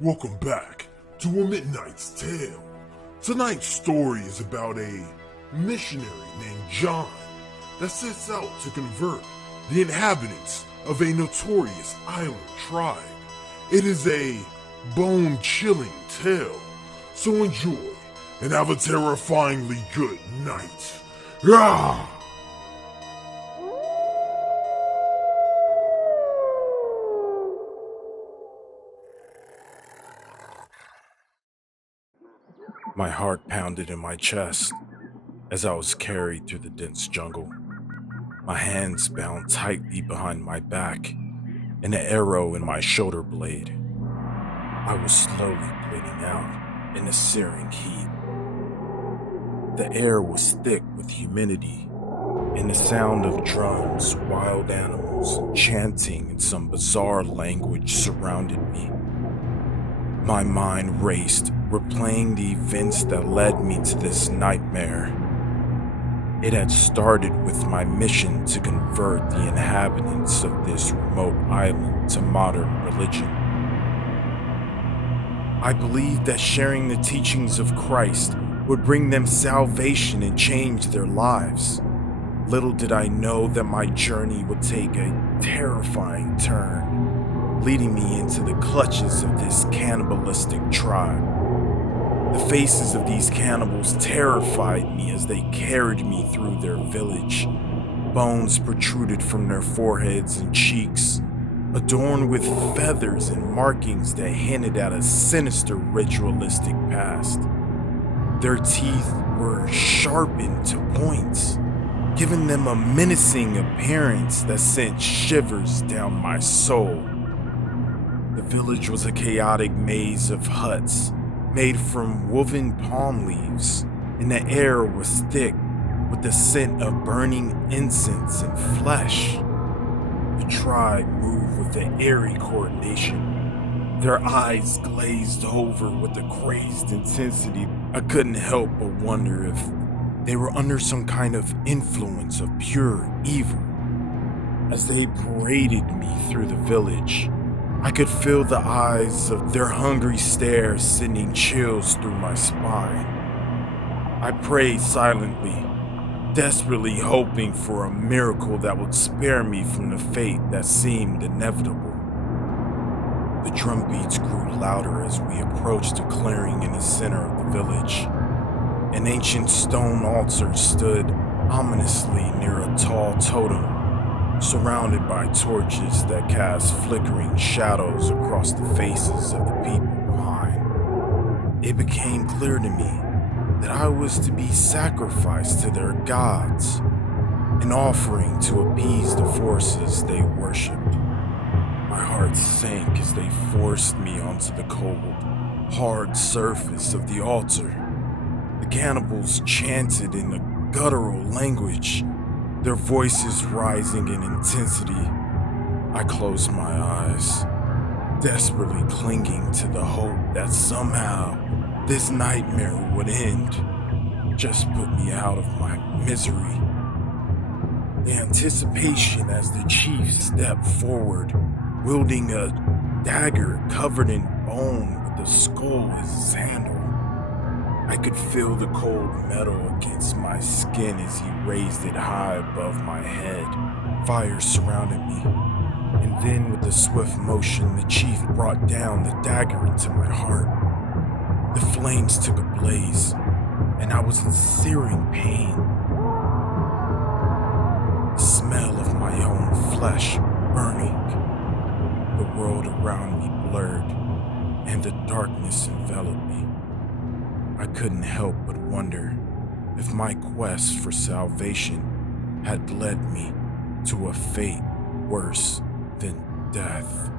Welcome back to A Midnight's Tale. Tonight's story is about a missionary named John that sets out to convert the inhabitants of a notorious island tribe. It is a bone-chilling tale, so enjoy and have a terrifyingly good night. Ah! My heart pounded in my chest as I was carried through the dense jungle, my hands bound tightly behind my back and an arrow in my shoulder blade. I was slowly bleeding out in the searing heat. The air was thick with humidity, and the sound of drums, wild animals, and chanting in some bizarre language surrounded me. My mind raced, replaying the events that led me to this nightmare. It had started with my mission to convert the inhabitants of this remote island to modern religion. I believed that sharing the teachings of Christ would bring them salvation and change their lives. Little did I know that my journey would take a terrifying turn, leading me into the clutches of this cannibalistic tribe. The faces of these cannibals terrified me as they carried me through their village. Bones protruded from their foreheads and cheeks, adorned with feathers and markings that hinted at a sinister ritualistic past. Their teeth were sharpened to points, giving them a menacing appearance that sent shivers down my soul. The village was a chaotic maze of huts made from woven palm leaves, and the air was thick with the scent of burning incense and flesh. The tribe moved with an eerie coordination, their eyes glazed over with a crazed intensity. I couldn't help but wonder if they were under some kind of influence of pure evil. As they paraded me through the village, I could feel the eyes of their hungry stare sending chills through my spine. I prayed silently, desperately hoping for a miracle that would spare me from the fate that seemed inevitable. The drum beats grew louder as we approached a clearing in the center of the village. An ancient stone altar stood ominously near a tall totem, surrounded by torches that cast flickering shadows across the faces of the people behind. It became clear to me that I was to be sacrificed to their gods, an offering to appease the forces they worshipped. My heart sank as they forced me onto the cold, hard surface of the altar. The cannibals chanted in a guttural language, their voices rising in intensity. I closed my eyes, desperately clinging to the hope that somehow this nightmare would end, just put me out of my misery. The anticipation as the chief stepped forward, wielding a dagger covered in bone with a skull as his handle. I could feel the cold metal against my skin as he raised it high above my head. Fire surrounded me, and then with a swift motion, the chief brought down the dagger into my heart. The flames took a blaze, and I was in searing pain. The smell of my own flesh burning. The world around me blurred, and the darkness enveloped me. I couldn't help but wonder if my quest for salvation had led me to a fate worse than death.